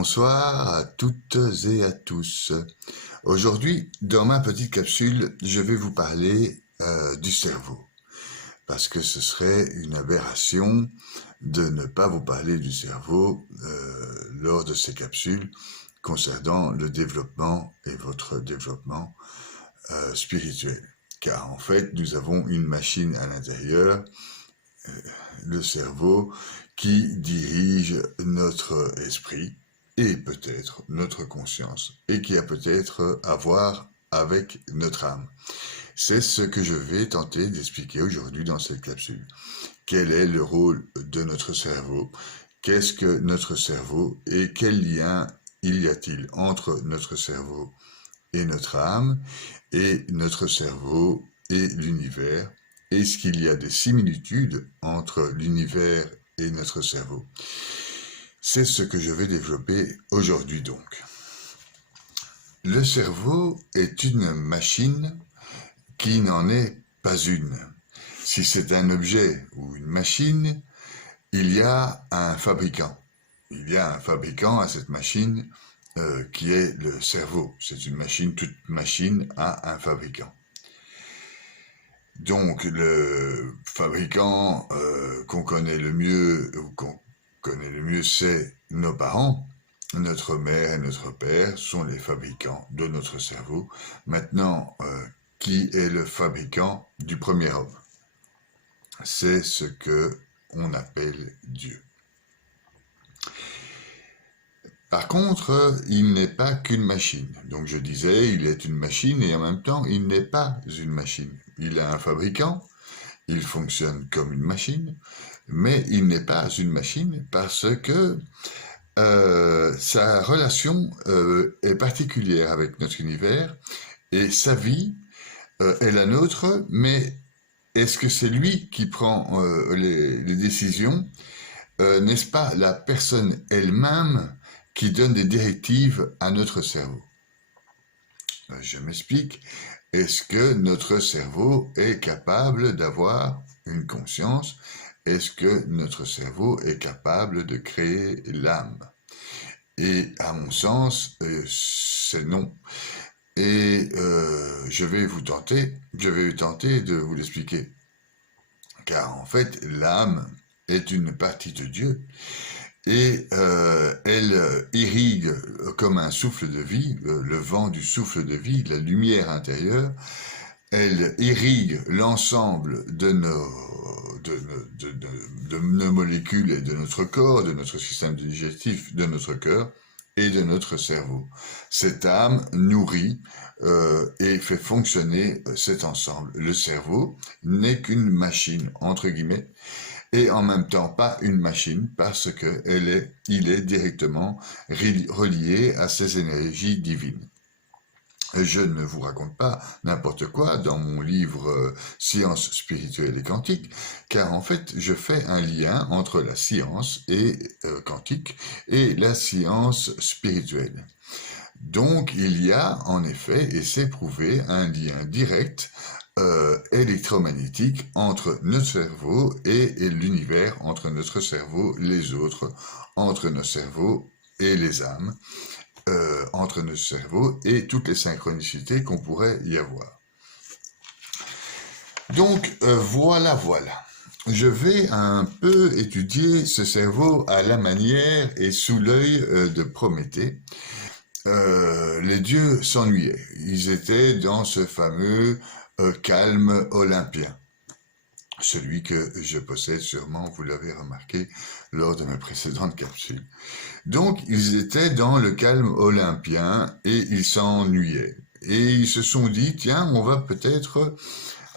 Bonsoir à toutes et à tous. Aujourd'hui, dans ma petite capsule, je vais vous parler du cerveau. Parce que ce serait une aberration de ne pas vous parler du cerveau lors de ces capsules concernant le développement et votre développement spirituel. Car en fait, nous avons une machine à l'intérieur, le cerveau, qui dirige notre esprit et peut-être notre conscience, et qui a peut-être à voir avec notre âme. C'est ce que je vais tenter d'expliquer aujourd'hui dans cette capsule. Quel est le rôle de notre cerveau? Qu'est-ce que notre cerveau et quel lien il y a-t-il entre notre cerveau et notre âme, et notre cerveau et l'univers? Est-ce qu'il y a des similitudes entre l'univers et notre cerveau? C'est ce que je vais développer aujourd'hui donc. Le cerveau est une machine qui n'en est pas une. Si c'est un objet ou une machine, il y a un fabricant. Il y a un fabricant à cette machine qui est le cerveau. C'est une machine, toute machine a un fabricant. Donc le fabricant qu'on connaît le mieux, c'est nos parents. Notre mère et notre père sont les fabricants de notre cerveau. Maintenant, qui est le fabricant du premier homme? C'est ce que on appelle Dieu. Par contre, il n'est pas qu'une machine. Donc je disais, il est une machine et en même temps, il n'est pas une machine. Il a un fabricant, il fonctionne comme une machine, mais il n'est pas une machine parce que sa relation est particulière avec notre univers et sa vie est la nôtre, mais est-ce que c'est lui qui prend les décisions? N'est-ce pas la personne elle-même qui donne des directives à notre cerveau? Je m'explique. Est-ce que notre cerveau est capable d'avoir une conscience? Est-ce que notre cerveau est capable de créer l'âme? Et à mon sens, c'est non. Et je vais tenter de vous l'expliquer. Car en fait, l'âme est une partie de Dieu. Et elle irrigue comme un souffle de vie, le vent du souffle de vie, la lumière intérieure, elle irrigue l'ensemble de nos molécules et de notre corps, de notre système digestif, de notre cœur et de notre cerveau. Cette âme nourrit et fait fonctionner cet ensemble. Le cerveau n'est qu'une machine, entre guillemets, et en même temps pas une machine parce que il est directement relié à ces énergies divines. Je ne vous raconte pas n'importe quoi dans mon livre Sciences spirituelles et quantiques, car en fait je fais un lien entre la science quantique et la science spirituelle. Donc il y a en effet, et c'est prouvé, un lien direct électromagnétique entre notre cerveau et l'univers, entre notre cerveau, les autres, entre nos cerveaux et les âmes, entre nos cerveaux et toutes les synchronicités qu'on pourrait y avoir. Donc voilà. Je vais un peu étudier ce cerveau à la manière et sous l'œil de Prométhée. Les dieux s'ennuyaient. Ils étaient dans ce fameux calme olympien. Celui que je possède sûrement, vous l'avez remarqué lors de mes précédentes capsules. Donc, ils étaient dans le calme olympien et ils s'ennuyaient. Et ils se sont dit, tiens, on va peut-être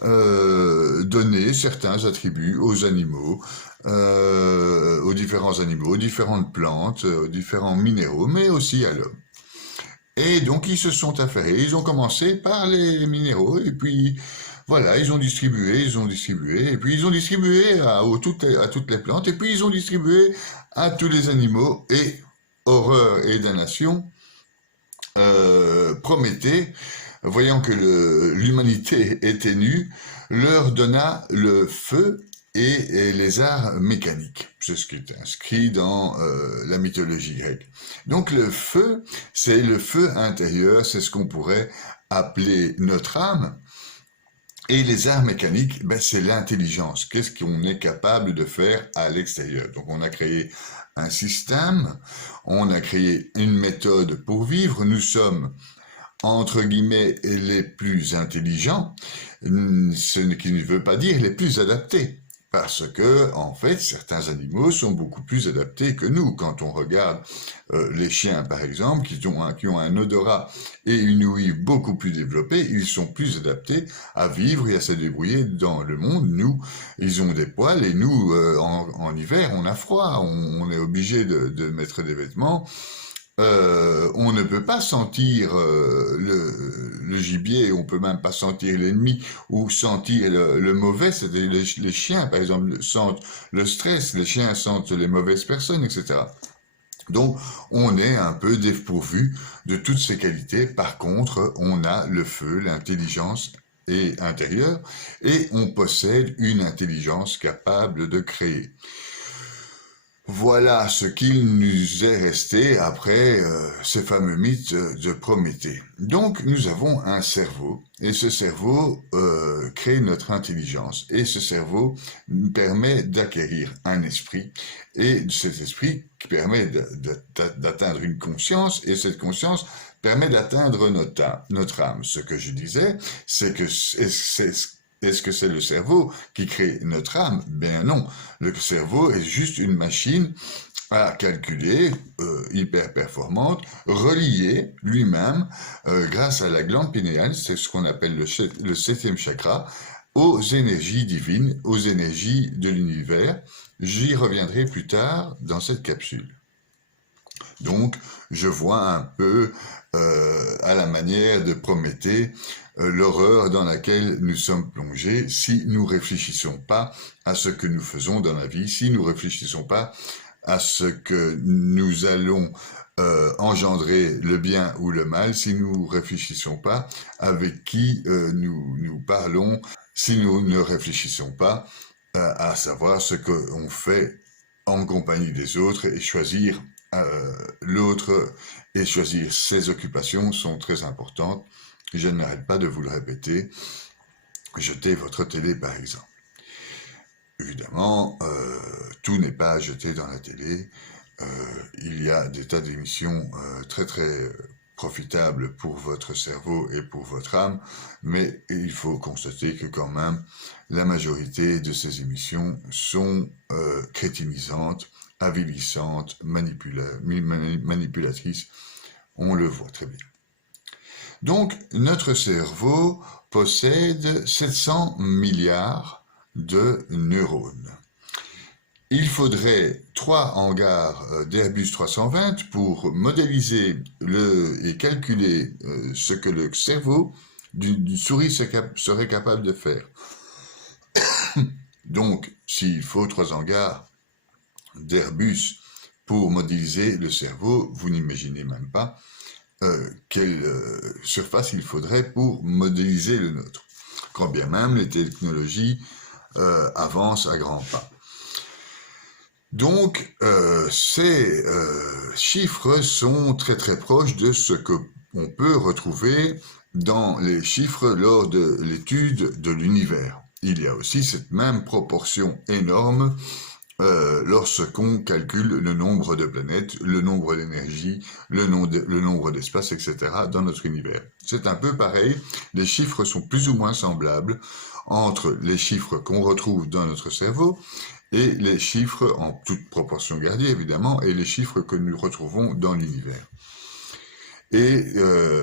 donner certains attributs aux animaux, aux différents animaux, aux différentes plantes, aux différents minéraux, mais aussi à l'homme. Et donc, ils se sont affairés. Ils ont commencé par les minéraux, et puis, voilà, ils ont distribué, et puis ils ont distribué à toutes les plantes, et puis ils ont distribué à tous les animaux, et, horreur et damnation, Prométhée, voyant que l'humanité était nue, leur donna le feu et les arts mécaniques. C'est ce qui est inscrit dans la mythologie grecque. Donc le feu, c'est le feu intérieur, c'est ce qu'on pourrait appeler notre âme. Et les arts mécaniques, ben, c'est l'intelligence. Qu'est-ce qu'on est capable de faire à l'extérieur? Donc on a créé un système, on a créé une méthode pour vivre. Nous sommes entre guillemets les plus intelligents, ce qui ne veut pas dire les plus adaptés. Parce que, en fait, certains animaux sont beaucoup plus adaptés que nous. Quand on regarde les chiens, par exemple, qui ont un odorat et une ouïe beaucoup plus développée, ils sont plus adaptés à vivre et à se débrouiller dans le monde. Nous, ils ont des poils et nous, en hiver, on a froid. On est obligé de mettre des vêtements. On ne peut pas sentir le gibier, on peut même pas sentir l'ennemi ou sentir le mauvais. C'est-à-dire les chiens, par exemple, sentent le stress, les chiens sentent les mauvaises personnes, etc. Donc, on est un peu dépourvu de toutes ces qualités. Par contre, on a le feu, l'intelligence et intérieure, et on possède une intelligence capable de créer. Voilà ce qu'il nous est resté après ces fameux mythes de Prométhée. Donc nous avons un cerveau, et ce cerveau crée notre intelligence, et ce cerveau nous permet d'acquérir un esprit, et cet esprit qui permet d'atteindre une conscience, et cette conscience permet d'atteindre notre âme. Ce que je disais, c'est que est-ce que c'est le cerveau qui crée notre âme? Ben non, le cerveau est juste une machine à calculer, hyper performante, reliée lui-même grâce à la glande pinéale, c'est ce qu'on appelle le 7e chakra, aux énergies divines, aux énergies de l'univers. J'y reviendrai plus tard dans cette capsule. Donc, je vois un peu à la manière de Prométhée l'horreur dans laquelle nous sommes plongés si nous réfléchissons pas à ce que nous faisons dans la vie, si nous réfléchissons pas à ce que nous allons engendrer le bien ou le mal, si nous réfléchissons pas avec qui nous parlons, si nous ne réfléchissons pas à savoir ce qu'on fait en compagnie des autres et choisir l'autre et choisir ses occupations sont très importantes. Je n'arrête pas de vous le répéter. Jetez votre télé, par exemple. Évidemment, tout n'est pas jeté dans la télé. Il y a des tas d'émissions très très profitables pour votre cerveau et pour votre âme, mais il faut constater que quand même, la majorité de ces émissions sont crétinisantes, avilissantes, manipulatrices. On le voit très bien. Donc, notre cerveau possède 700 milliards de neurones. Il faudrait 3 hangars d'Airbus 320 pour modéliser et calculer ce que le cerveau d'une souris serait capable de faire. Donc, s'il faut 3 hangars d'Airbus pour modéliser le cerveau, vous n'imaginez même pas quelle surface il faudrait pour modéliser le nôtre, quand bien même les technologies avancent à grands pas. Donc, ces chiffres sont très très proches de ce qu'on peut retrouver dans les chiffres lors de l'étude de l'univers. Il y a aussi cette même proportion énorme lorsqu'on calcule le nombre de planètes, le nombre d'énergie, le nombre d'espaces, etc. dans notre univers. C'est un peu pareil, les chiffres sont plus ou moins semblables entre les chiffres qu'on retrouve dans notre cerveau et les chiffres, en toute proportion gardée évidemment, et les chiffres que nous retrouvons dans l'univers. Et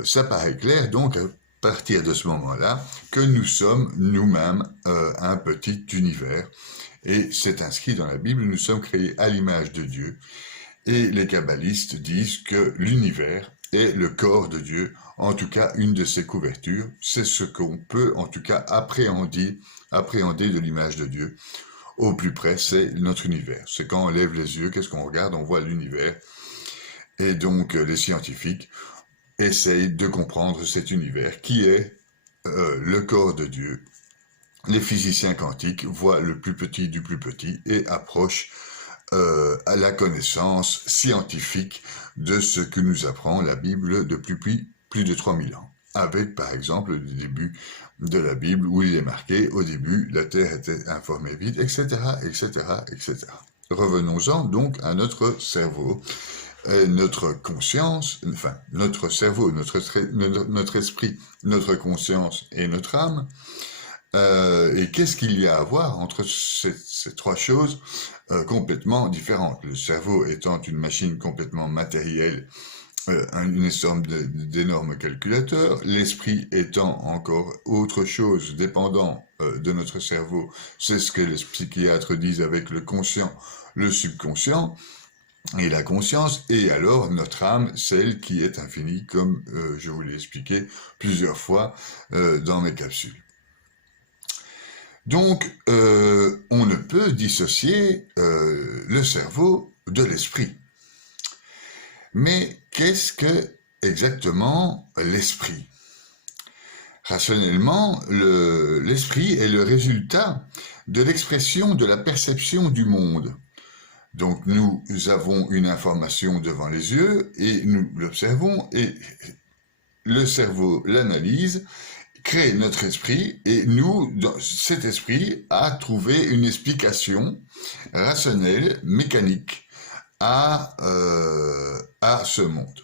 ça paraît clair donc à partir de ce moment-là que nous sommes nous-mêmes un petit univers. Et c'est inscrit dans la Bible, nous sommes créés à l'image de Dieu. Et les kabbalistes disent que l'univers est le corps de Dieu, en tout cas une de ses couvertures. C'est ce qu'on peut en tout cas appréhender de l'image de Dieu. Au plus près, c'est notre univers. C'est quand on lève les yeux, qu'est-ce qu'on regarde? On voit l'univers. Et donc les scientifiques essayent de comprendre cet univers qui est le corps de Dieu. les physiciens quantiques voient le plus petit du plus petit et approchent à la connaissance scientifique de ce que nous apprend la Bible depuis plus de 3000 ans. Avec par exemple le début de la Bible où il est marqué au début la terre était informée vide, etc., etc., etc. Revenons-en donc à notre cerveau, notre conscience, enfin notre cerveau, notre esprit, notre conscience et notre âme. Et qu'est-ce qu'il y a à voir entre ces trois choses complètement différentes? Le cerveau étant une machine complètement matérielle, une somme d'énormes calculateurs, l'esprit étant encore autre chose dépendant de notre cerveau, c'est ce que les psychiatres disent avec le conscient, le subconscient, et la conscience, et alors notre âme, celle qui est infinie, comme je vous l'ai expliqué plusieurs fois dans mes capsules. Donc, on ne peut dissocier le cerveau de l'esprit. Mais qu'est-ce que exactement l'esprit? Rationnellement, l'esprit est le résultat de l'expression de la perception du monde. Donc nous avons une information devant les yeux et nous l'observons et le cerveau l'analyse, crée notre esprit et nous, cet esprit a trouvé une explication rationnelle, mécanique à ce monde.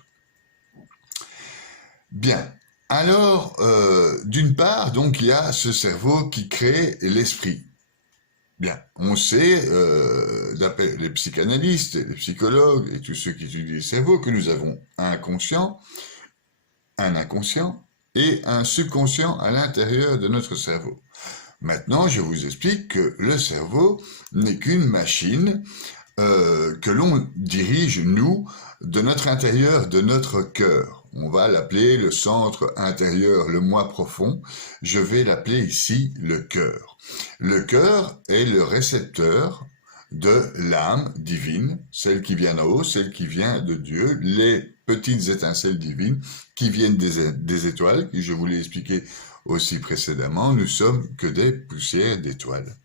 Bien. Alors, d'une part, donc, il y a ce cerveau qui crée l'esprit. Bien, on sait, d'après les psychanalystes, les psychologues et tous ceux qui étudient le cerveau, que nous avons un inconscient et un subconscient à l'intérieur de notre cerveau. Maintenant, je vous explique que le cerveau n'est qu'une machine que l'on dirige, nous, de notre intérieur, de notre cœur. On va l'appeler le centre intérieur, le moi profond. Je vais l'appeler ici le cœur. Le cœur est le récepteur de l'âme divine, celle qui vient d'en haut, celle qui vient de Dieu, les petites étincelles divines qui viennent des étoiles, que je vous l'ai expliqué aussi précédemment, nous sommes que des poussières d'étoiles.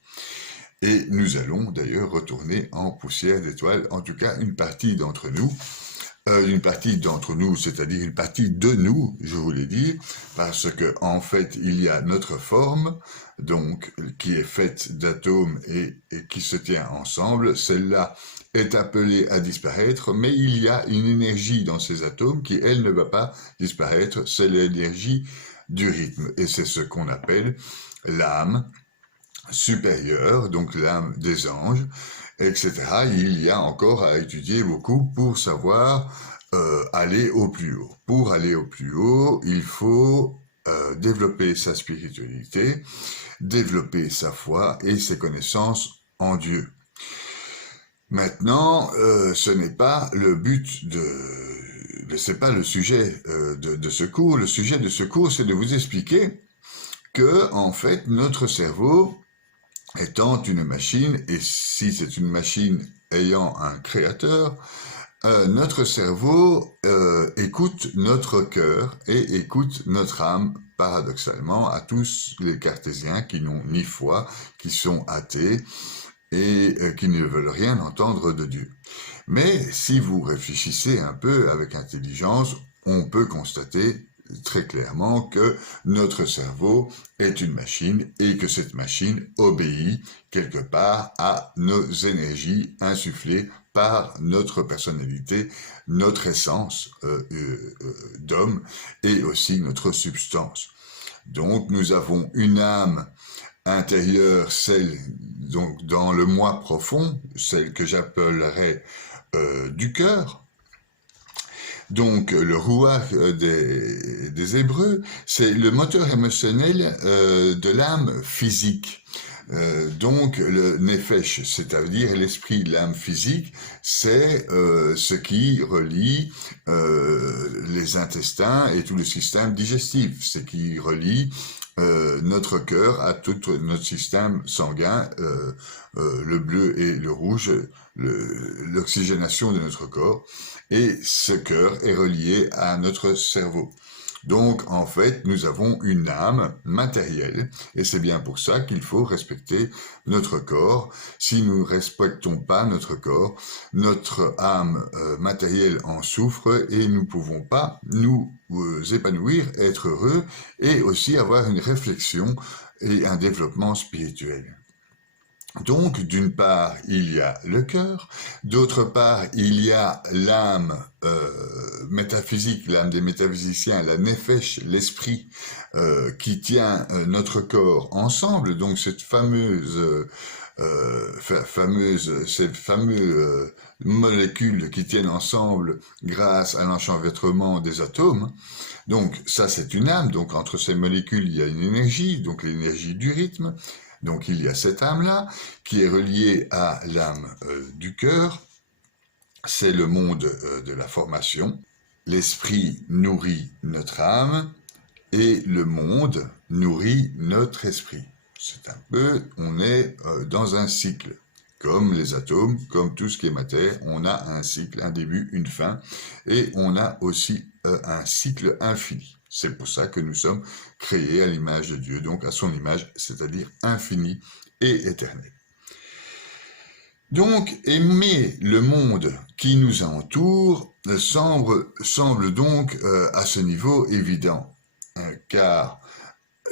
Et nous allons d'ailleurs retourner en poussière d'étoiles, en tout cas une partie d'entre nous, c'est-à-dire une partie de nous, je voulais dire, parce que en fait il y a notre forme, donc qui est faite d'atomes et qui se tient ensemble. Celle-là est appelée à disparaître, mais il y a une énergie dans ces atomes qui, elle, ne va pas disparaître. C'est l'énergie du rythme, et c'est ce qu'on appelle l'âme supérieure, donc l'âme des anges, etc. Il y a encore à étudier beaucoup pour savoir aller au plus haut. Pour aller au plus haut, il faut développer sa spiritualité, développer sa foi et ses connaissances en Dieu. Maintenant, ce n'est pas le but c'est pas le sujet de ce cours. Le sujet de ce cours, c'est de vous expliquer que, en fait, notre cerveau étant une machine, et si c'est une machine ayant un créateur, notre cerveau écoute notre cœur et écoute notre âme, paradoxalement, à tous les cartésiens qui n'ont ni foi, qui sont athées et qui ne veulent rien entendre de Dieu. Mais si vous réfléchissez un peu avec intelligence, on peut constater très clairement que notre cerveau est une machine et que cette machine obéit quelque part à nos énergies insufflées par notre personnalité, notre essence d'homme et aussi notre substance. Donc nous avons une âme intérieure, celle donc dans le moi profond, celle que j'appellerais du cœur. Donc le ruach des Hébreux, c'est le moteur émotionnel de l'âme physique. Donc le nefesh, c'est-à-dire l'esprit, l'âme physique, c'est ce qui relie les intestins et tout le système digestif, ce qui relie notre cœur à tout notre système sanguin, le bleu et le rouge, l'oxygénation de notre corps, et ce cœur est relié à notre cerveau. Donc, en fait, nous avons une âme matérielle, et c'est bien pour ça qu'il faut respecter notre corps. Si nous ne respectons pas notre corps, notre âme matérielle en souffre, et nous ne pouvons pas nous épanouir, être heureux, et aussi avoir une réflexion et un développement spirituel. Donc, d'une part, il y a le cœur, d'autre part, il y a l'âme métaphysique, l'âme des métaphysiciens, la nefesh, l'esprit, qui tient notre corps ensemble, donc cette ces fameux molécules qui tiennent ensemble grâce à l'enchevêtrement des atomes. Donc ça, c'est une âme, donc entre ces molécules, il y a une énergie, donc l'énergie du rythme. Donc il y a cette âme-là qui est reliée à l'âme du cœur, c'est le monde de la formation. L'esprit nourrit notre âme et le monde nourrit notre esprit. C'est un peu, on est dans un cycle. Comme les atomes, comme tout ce qui est matière, on a un cycle, un début, une fin, et on a aussi un cycle infini. C'est pour ça que nous sommes créés à l'image de Dieu, donc à son image, c'est-à-dire infini et éternel. Donc, aimer le monde qui nous entoure semble donc à ce niveau évident, car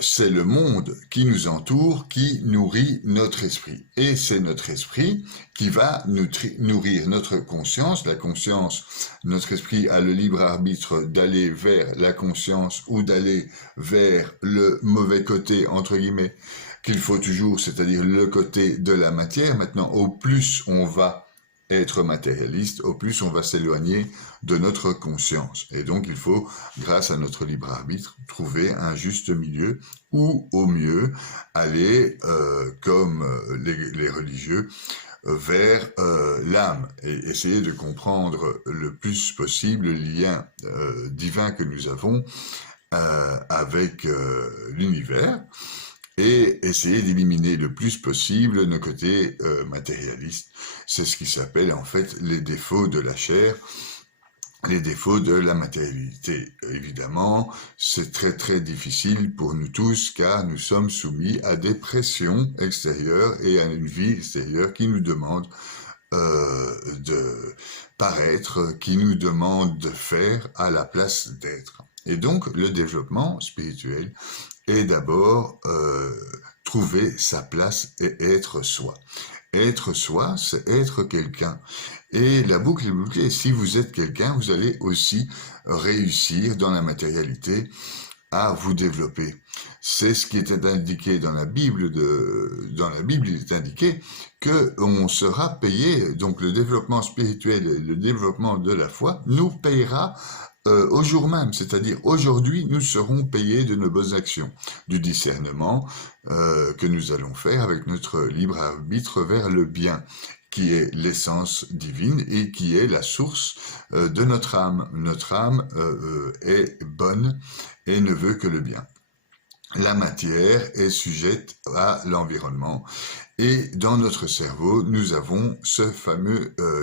c'est le monde qui nous entoure qui nourrit notre esprit. Et c'est notre esprit qui va nourrir notre conscience. La conscience, notre esprit a le libre arbitre d'aller vers la conscience ou d'aller vers le mauvais côté, entre guillemets, qu'il faut toujours, c'est-à-dire le côté de la matière. Maintenant, au plus on va être matérialiste, au plus on va s'éloigner de notre conscience. Et donc il faut, grâce à notre libre arbitre, trouver un juste milieu ou au mieux aller, comme les religieux, vers l'âme et essayer de comprendre le plus possible le lien divin que nous avons avec l'univers, et essayer d'éliminer le plus possible nos côtés matérialistes. C'est ce qui s'appelle en fait les défauts de la chair, les défauts de la matérialité. Évidemment, c'est très très difficile pour nous tous car nous sommes soumis à des pressions extérieures et à une vie extérieure qui nous demande de paraître, qui nous demande de faire à la place d'être. Et donc le développement spirituel est d'abord trouver sa place et être soi. Être soi, c'est être quelqu'un. Et la boucle est bouclée. Si vous êtes quelqu'un, vous allez aussi réussir dans la matérialité à vous développer. C'est ce qui était indiqué dans la Bible. Dans la Bible, il est indiqué que on sera payé. Donc le développement spirituel et le développement de la foi nous payera au jour même, c'est-à-dire aujourd'hui, nous serons payés de nos bonnes actions, du discernement que nous allons faire avec notre libre arbitre vers le bien, qui est l'essence divine et qui est la source de notre âme. Notre âme est bonne et ne veut que le bien. La matière est sujette à l'environnement. Et dans notre cerveau, nous avons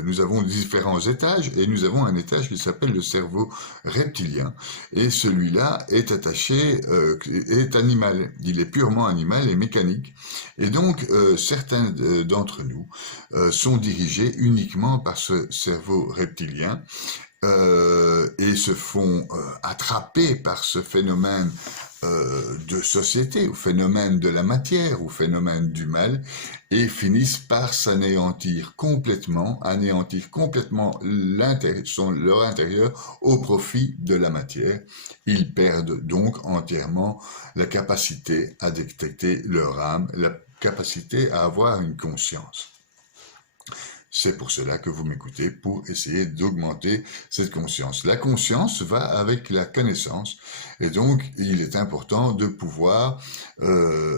nous avons différents étages, et nous avons un étage qui s'appelle le cerveau reptilien. Et celui-là est attaché, est animal. Il est purement animal et mécanique. Et donc, certains d'entre nous sont dirigés uniquement par ce cerveau reptilien. Et se font attraper par ce phénomène de société, au phénomène de la matière, au phénomène du mal, et finissent par s'anéantir complètement, leur intérieur au profit de la matière. Ils perdent donc entièrement la capacité à détecter leur âme, la capacité à avoir une conscience. C'est pour cela que vous m'écoutez, pour essayer d'augmenter cette conscience. La conscience va avec la connaissance, et donc il est important de pouvoir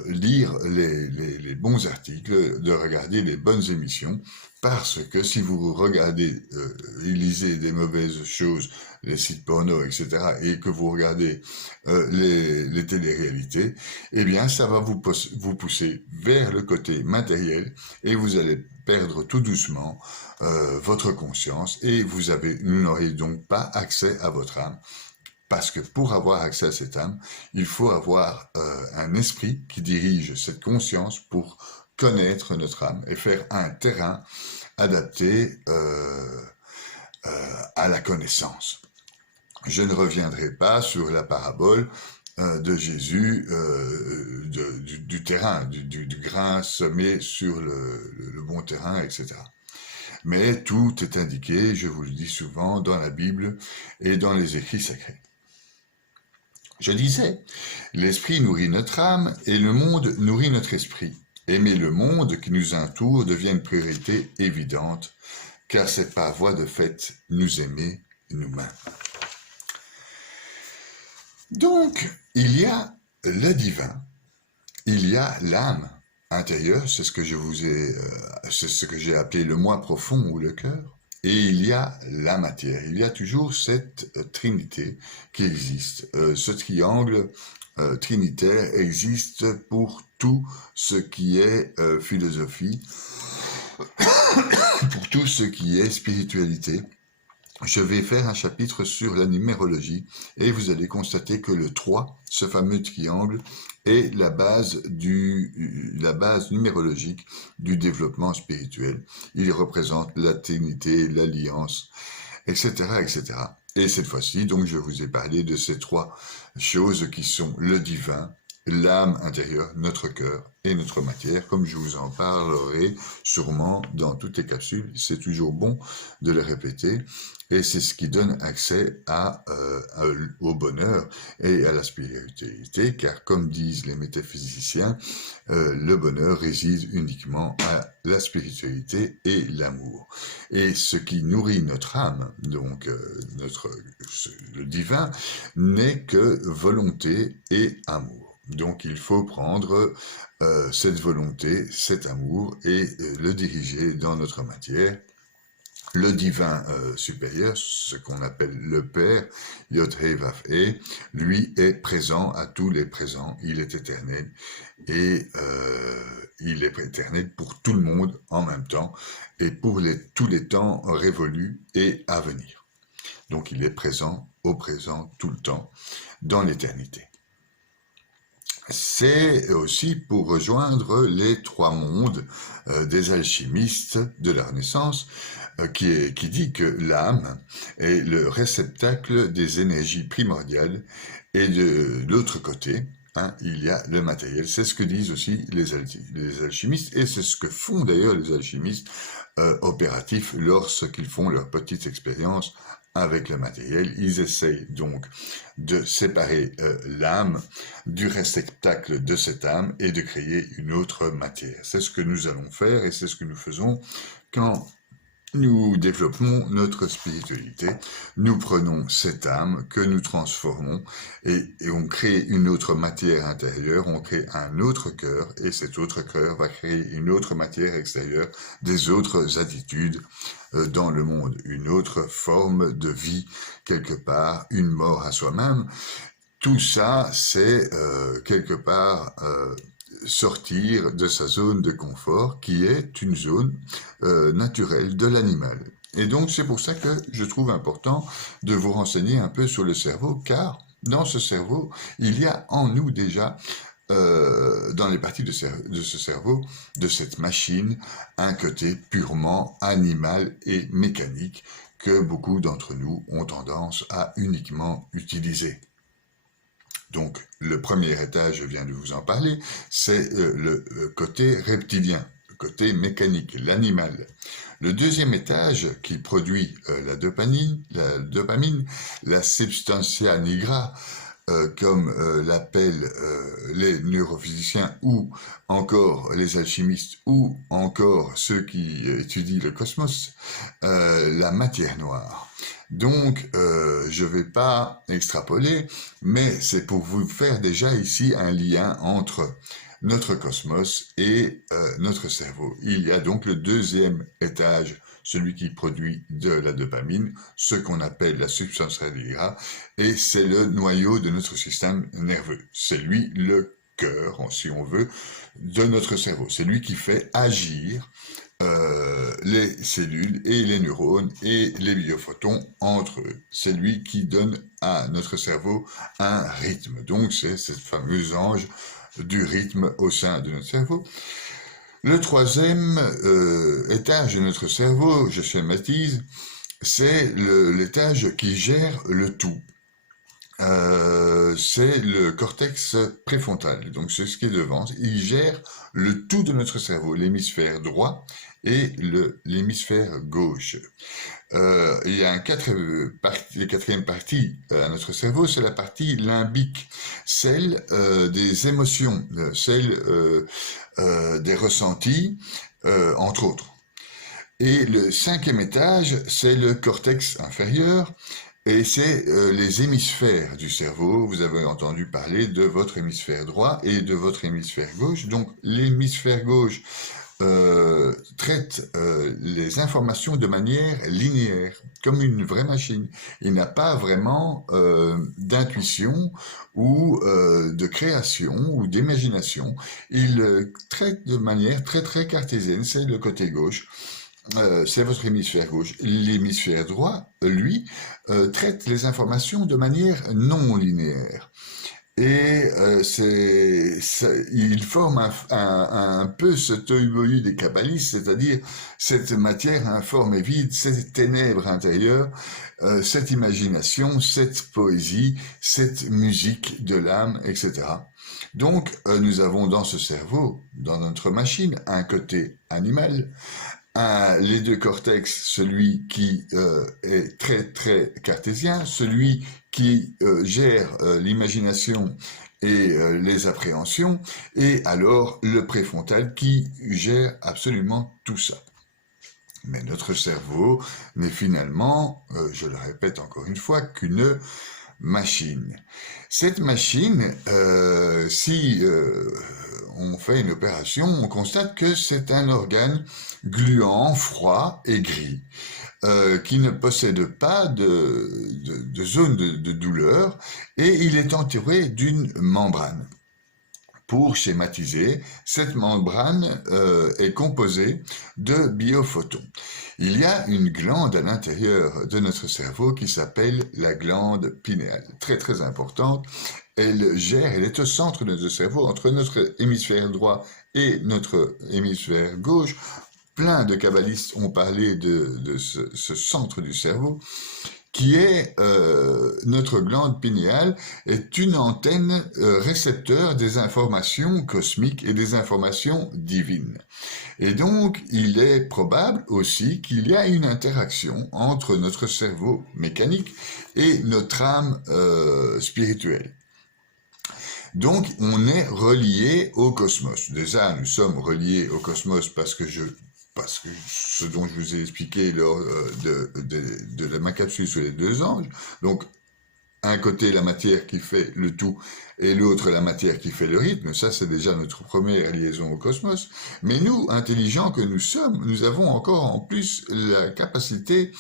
lire les bons articles, de regarder les bonnes émissions, parce que si vous regardez et lisez des mauvaises choses, les sites porno, etc., et que vous regardez les téléréalités, eh bien ça va vous pousser vers le côté matériel, et vous allez perdre tout doucement votre conscience, et vous n'aurez donc pas accès à votre âme. Parce que pour avoir accès à cette âme, il faut avoir un esprit qui dirige cette conscience pour connaître notre âme et faire un terrain adapté à la connaissance. Je ne reviendrai pas sur la parabole de Jésus, du terrain, du grain semé sur le bon terrain, etc. Mais tout est indiqué, je vous le dis souvent, dans la Bible et dans les écrits sacrés. Je disais, l'esprit nourrit notre âme et le monde nourrit notre esprit. Aimer le monde qui nous entoure devient une priorité évidente, car c'est par voie de fait nous aimer nous-mêmes. Donc, il y a le divin, il y a l'âme intérieure, c'est ce que c'est ce que j'ai appelé le moi profond ou le cœur. Et il y a la matière. Il y a toujours cette trinité qui existe. Ce triangle trinitaire existe pour tout ce qui est philosophie, pour tout ce qui est spiritualité. Je vais faire un chapitre sur la numérologie et vous allez constater que le 3, ce fameux triangle, est la base numérologique du développement spirituel. Il représente la trinité, l'alliance, etc., etc. Et cette fois-ci, donc, je vous ai parlé de ces 3 choses qui sont le divin, l'âme intérieure, notre cœur et notre matière, comme je vous en parlerai sûrement dans toutes les capsules. C'est toujours bon de le répéter et c'est ce qui donne accès au bonheur et à la spiritualité, car comme disent les métaphysiciens, le bonheur réside uniquement à la spiritualité et l'amour. Et ce qui nourrit notre âme, donc le divin, n'est que volonté et amour. Donc il faut prendre cette volonté, cet amour et le diriger dans notre matière. Le divin supérieur, ce qu'on appelle le Père, Yod-Heh-Vav-Heh, lui est présent à tous les présents, il est éternel et il est éternel pour tout le monde en même temps et pour tous les temps révolus et à venir. Donc il est présent au présent tout le temps dans l'éternité. C'est aussi pour rejoindre les 3 mondes des alchimistes de la Renaissance qui dit que l'âme est le réceptacle des énergies primordiales et de l'autre côté, il y a le matériel. C'est ce que disent aussi les alchimistes et c'est ce que font d'ailleurs les alchimistes opératifs lorsqu'ils font leur petite expérience avec le matériel. Ils essayent donc de séparer l'âme du réceptacle de cette âme et de créer une autre matière. C'est ce que nous allons faire et c'est ce que nous faisons quand nous développons notre spiritualité. Nous prenons cette âme que nous transformons et on crée une autre matière intérieure, on crée un autre cœur et cet autre cœur va créer une autre matière extérieure, des autres attitudes dans le monde, une autre forme de vie quelque part, une mort à soi-même. Tout ça, c'est quelque part sortir de sa zone de confort qui est une zone naturelle de l'animal. Et donc c'est pour ça que je trouve important de vous renseigner un peu sur le cerveau, car dans ce cerveau, il y a en nous déjà, dans les parties de ce cerveau, de cette machine, un côté purement animal et mécanique que beaucoup d'entre nous ont tendance à uniquement utiliser. Donc, le premier étage, je viens de vous en parler, c'est le côté reptilien, le côté mécanique, l'animal. Le deuxième étage, qui produit la dopamine, la substantia nigra, comme l'appellent les neurophysiciens ou encore les alchimistes ou encore ceux qui étudient le cosmos, la matière noire. Donc, je ne vais pas extrapoler, mais c'est pour vous faire déjà ici un lien entre notre cosmos et notre cerveau. Il y a donc le deuxième étage, celui qui produit de la dopamine, ce qu'on appelle la substantia nigra, et c'est le noyau de notre système nerveux. C'est lui le cœur, si on veut, de notre cerveau. C'est lui qui fait agir les cellules et les neurones et les biophotons entre eux. C'est lui qui donne à notre cerveau un rythme. Donc c'est ce fameux ange du rythme au sein de notre cerveau. Le troisième étage de notre cerveau, je schématise, c'est l'étage qui gère le tout. C'est le cortex préfrontal, donc c'est ce qui est devant. Il gère le tout de notre cerveau, l'hémisphère droit et l'hémisphère gauche. Il y a la quatrième partie à notre cerveau, c'est la partie limbique, celle des émotions, celle des ressentis, entre autres. Et le cinquième étage, c'est le cortex inférieur, et c'est les hémisphères du cerveau. Vous avez entendu parler de votre hémisphère droit et de votre hémisphère gauche. Donc l'hémisphère gauche traite les informations de manière linéaire, comme une vraie machine. Il n'a pas vraiment d'intuition ou de création ou d'imagination. Il traite de manière très très cartésienne, c'est le côté gauche. C'est votre hémisphère gauche. L'hémisphère droit, lui, traite les informations de manière non linéaire. Et il forme un peu ce tohu-bohu des kabbalistes, c'est-à-dire cette matière informe et vide, ces ténèbres intérieures, cette imagination, cette poésie, cette musique de l'âme, etc. Donc, nous avons dans ce cerveau, dans notre machine, un côté animal, les deux cortex, celui qui est très très cartésien, celui qui gère l'imagination et les appréhensions, et alors le préfrontal qui gère absolument tout ça. Mais notre cerveau n'est finalement, je le répète encore une fois, qu'une machine. Cette machine, si on fait une opération, on constate que c'est un organe gluant, froid et gris, qui ne possède pas de zone de douleur, et il est entouré d'une membrane. Pour schématiser, cette membrane est composée de biophotons. Il y a une glande à l'intérieur de notre cerveau qui s'appelle la glande pinéale, très très importante. Elle est au centre de notre cerveau, entre notre hémisphère droit et notre hémisphère gauche. Plein de kabbalistes ont parlé de ce centre du cerveau, qui est notre glande pinéale, est une antenne récepteur des informations cosmiques et des informations divines. Et donc, il est probable aussi qu'il y a une interaction entre notre cerveau mécanique et notre âme spirituelle. Donc, on est relié au cosmos. Déjà, nous sommes reliés au cosmos parce que ce dont je vous ai expliqué lors de ma capsule sur les deux anges. Donc, un côté la matière qui fait le tout et l'autre la matière qui fait le rythme. Ça, c'est déjà notre première liaison au cosmos. Mais nous, intelligents que nous sommes, nous avons encore en plus la capacité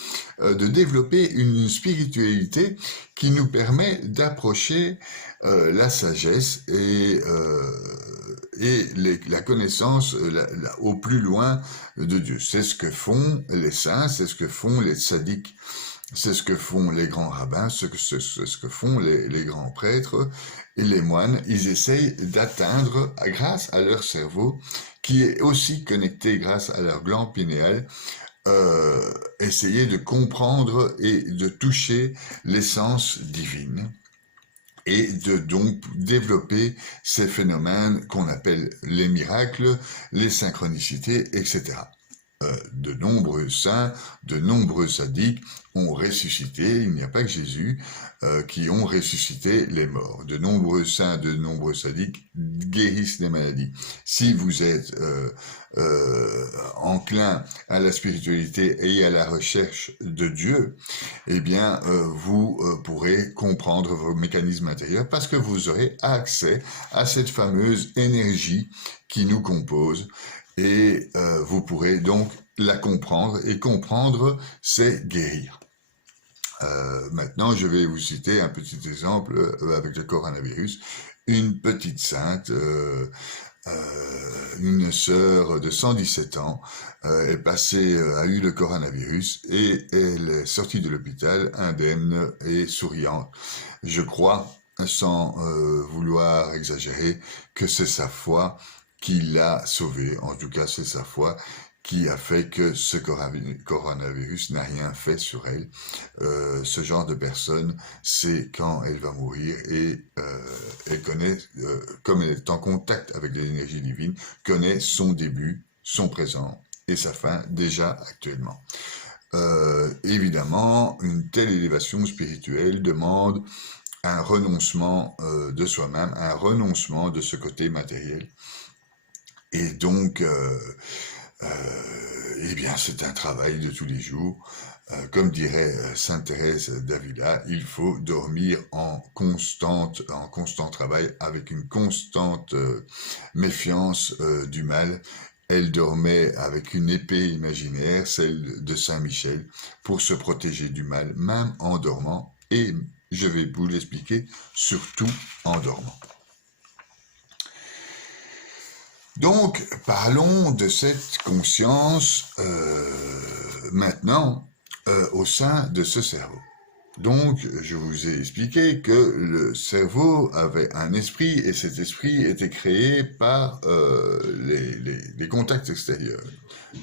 de développer une spiritualité qui nous permet d'approcher la sagesse et la connaissance au plus loin de Dieu. C'est ce que font les saints, c'est ce que font les tzaddiks, c'est ce que font les grands rabbins, c'est ce que font les grands prêtres et les moines. Ils essayent d'atteindre, grâce à leur cerveau, qui est aussi connecté grâce à leur glande pinéale, essayer de comprendre et de toucher l'essence divine, et de donc développer ces phénomènes qu'on appelle les miracles, les synchronicités, etc. De nombreux saints, de nombreux sadiques ont ressuscité, il n'y a pas que Jésus, qui ont ressuscité les morts. De nombreux saints, de nombreux sadiques guérissent les maladies. Si vous êtes enclin à la spiritualité et à la recherche de Dieu, eh bien, vous pourrez comprendre vos mécanismes intérieurs parce que vous aurez accès à cette fameuse énergie qui nous compose. Et vous pourrez donc la comprendre, et comprendre, c'est guérir. maintenant, je vais vous citer un petit exemple avec le coronavirus. Une petite sainte, une sœur de 117 ans, a eu le coronavirus et elle est sortie de l'hôpital indemne et souriante. Je crois, sans vouloir exagérer, que c'est sa foi qui l'a sauvée. En tout cas, c'est sa foi qui a fait que ce coronavirus n'a rien fait sur elle. Ce genre de personne, c'est quand elle va mourir et elle connaît, comme elle est en contact avec l'énergie divine, connaît son début, son présent et sa fin déjà actuellement. Évidemment, une telle élévation spirituelle demande un renoncement de soi-même, un renoncement de ce côté matériel. Et donc, eh bien, c'est un travail de tous les jours. Comme dirait Sainte Thérèse d'Avila, il faut dormir en constant travail, avec une constante méfiance du mal. Elle dormait avec une épée imaginaire, celle de Saint Michel, pour se protéger du mal, même en dormant. Et je vais vous l'expliquer, surtout en dormant. Donc, parlons de cette conscience maintenant au sein de ce cerveau. Donc, je vous ai expliqué que le cerveau avait un esprit et cet esprit était créé par les contacts extérieurs.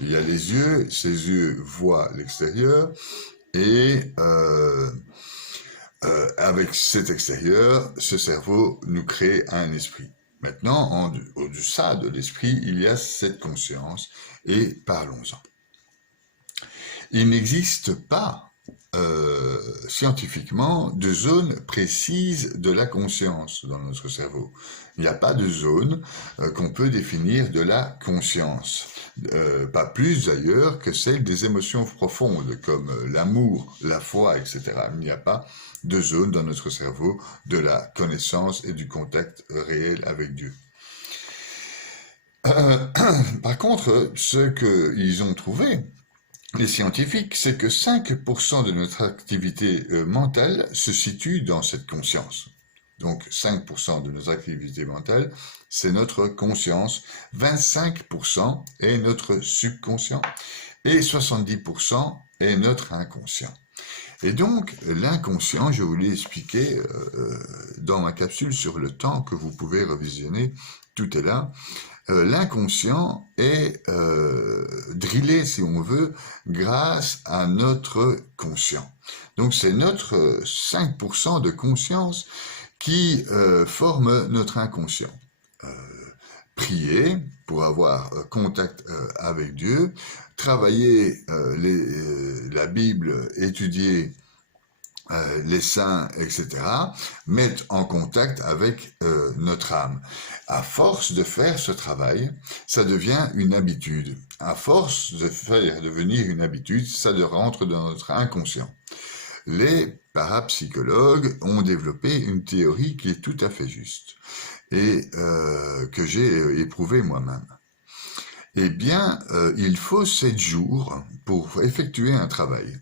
Il y a les yeux, ces yeux voient l'extérieur et avec cet extérieur, ce cerveau nous crée un esprit. Maintenant, au-delà de l'esprit, il y a cette conscience, et parlons-en. Il n'existe pas scientifiquement de zone précise de la conscience dans notre cerveau. Il n'y a pas de zone qu'on peut définir de la conscience. Pas plus d'ailleurs que celle des émotions profondes comme l'amour, la foi, etc. Il n'y a pas de zone dans notre cerveau de la connaissance et du contact réel avec Dieu. Par contre, ce qu'ils ont trouvé, les scientifiques, c'est que 5% de notre activité mentale se situe dans cette conscience. Donc 5% de notre activité mentale, c'est notre conscience, 25% est notre subconscient et 70% est notre inconscient. Et donc, l'inconscient, je vous l'ai expliqué dans ma capsule sur le temps que vous pouvez revisionner, tout est là. L'inconscient est drillé, si on veut, grâce à notre conscient. Donc, c'est notre 5% de conscience qui forme notre inconscient. Prier pour avoir contact avec Dieu, travailler la Bible, étudier les saints, etc., mettre en contact avec notre âme. À force de faire ce travail, ça devient une habitude. À force de faire devenir une habitude, ça rentre dans notre inconscient. Les parapsychologues ont développé une théorie qui est tout à fait juste et que j'ai éprouvé moi-même. Eh bien, il faut 7 jours pour effectuer un travail.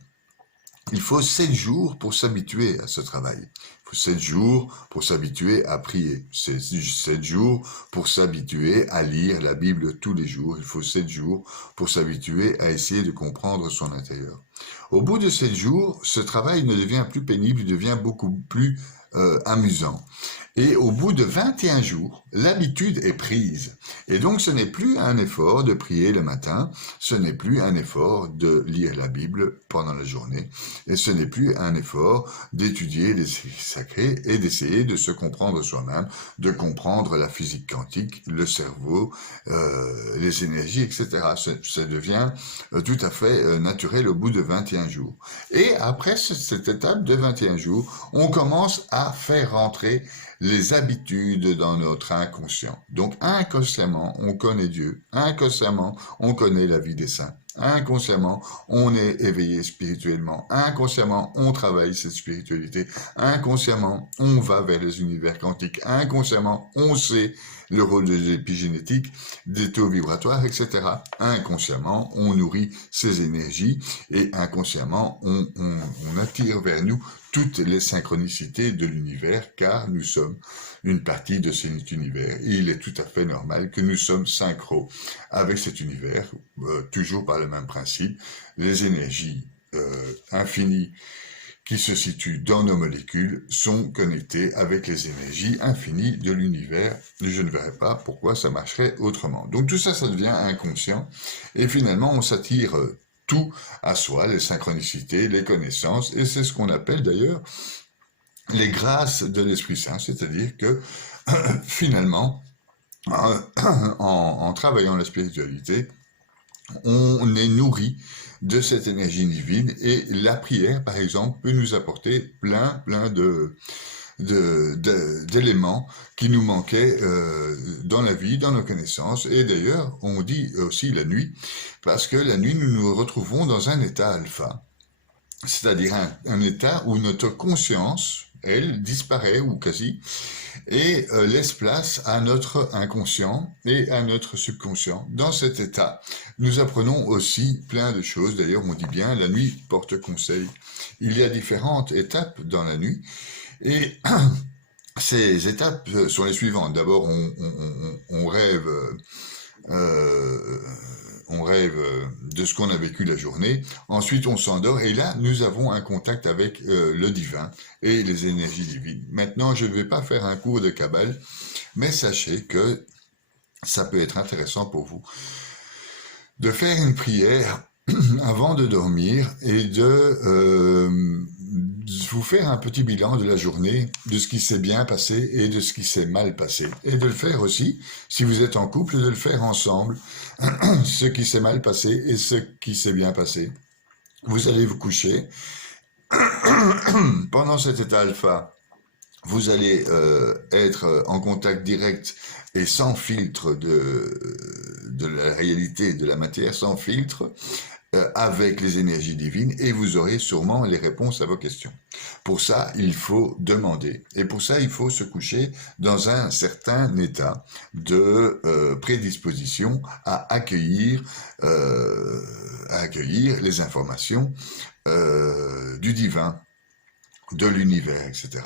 Il faut 7 jours pour s'habituer à ce travail. Il faut 7 jours pour s'habituer à prier. 7 jours pour s'habituer à lire la Bible tous les jours. Il faut 7 jours pour s'habituer à essayer de comprendre son intérieur. Au bout de 7 jours, ce travail ne devient plus pénible, il devient beaucoup plus amusant. Et au bout de 21 jours, l'habitude est prise. Et donc ce n'est plus un effort de prier le matin, ce n'est plus un effort de lire la Bible pendant la journée, et ce n'est plus un effort d'étudier les écrits sacrés et d'essayer de se comprendre soi-même, de comprendre la physique quantique, le cerveau, les énergies, etc. Ça devient tout à fait naturel au bout de 21 jours. Et après cette étape de 21 jours, on commence à faire rentrer les habitudes dans notre inconscient. Donc inconsciemment, on connaît Dieu, inconsciemment, on connaît la vie des saints. Inconsciemment, on est éveillé spirituellement. Inconsciemment, on travaille cette spiritualité. Inconsciemment, on va vers les univers quantiques. Inconsciemment, on sait le rôle de l'épigénétique, des taux vibratoires, etc. Inconsciemment, on nourrit ces énergies et inconsciemment, on attire vers nous toutes les synchronicités de l'univers, car nous sommes une partie de cet univers. Et il est tout à fait normal que nous sommes synchro avec cet univers, toujours par le même principe. Les énergies infinies qui se situent dans nos molécules sont connectées avec les énergies infinies de l'univers. Je ne verrai pas pourquoi ça marcherait autrement. Donc tout ça, ça devient inconscient. Et finalement, on s'attire tout à soi, les synchronicités, les connaissances, et c'est ce qu'on appelle d'ailleurs les grâces de l'Esprit Saint, c'est-à-dire que finalement, en travaillant la spiritualité, on est nourri de cette énergie divine et la prière, par exemple, peut nous apporter plein d'éléments qui nous manquaient dans la vie, dans nos connaissances. Et d'ailleurs, on dit aussi la nuit, parce que la nuit, nous nous retrouvons dans un état alpha, c'est-à-dire un état où notre conscience, elle, disparaît ou quasi, et laisse place à notre inconscient et à notre subconscient. Dans cet état, nous apprenons aussi plein de choses. D'ailleurs, on dit bien, la nuit porte conseil. Il y a différentes étapes dans la nuit, et ces étapes sont les suivantes. D'abord, on rêve... on rêve de ce qu'on a vécu la journée, ensuite on s'endort, et là, nous avons un contact avec le divin et les énergies divines. Maintenant, je ne vais pas faire un cours de Kabbale, mais sachez que ça peut être intéressant pour vous de faire une prière avant de dormir et de vous faire un petit bilan de la journée, de ce qui s'est bien passé et de ce qui s'est mal passé. Et de le faire aussi, si vous êtes en couple, de le faire ensemble, ce qui s'est mal passé et ce qui s'est bien passé. Vous allez vous coucher. Pendant cet état alpha, vous allez être en contact direct et sans filtre de la réalité, de la matière, sans filtre, avec les énergies divines, et vous aurez sûrement les réponses à vos questions. Pour ça, il faut demander, et pour ça, il faut se coucher dans un certain état de prédisposition à accueillir les informations du divin, de l'univers, etc.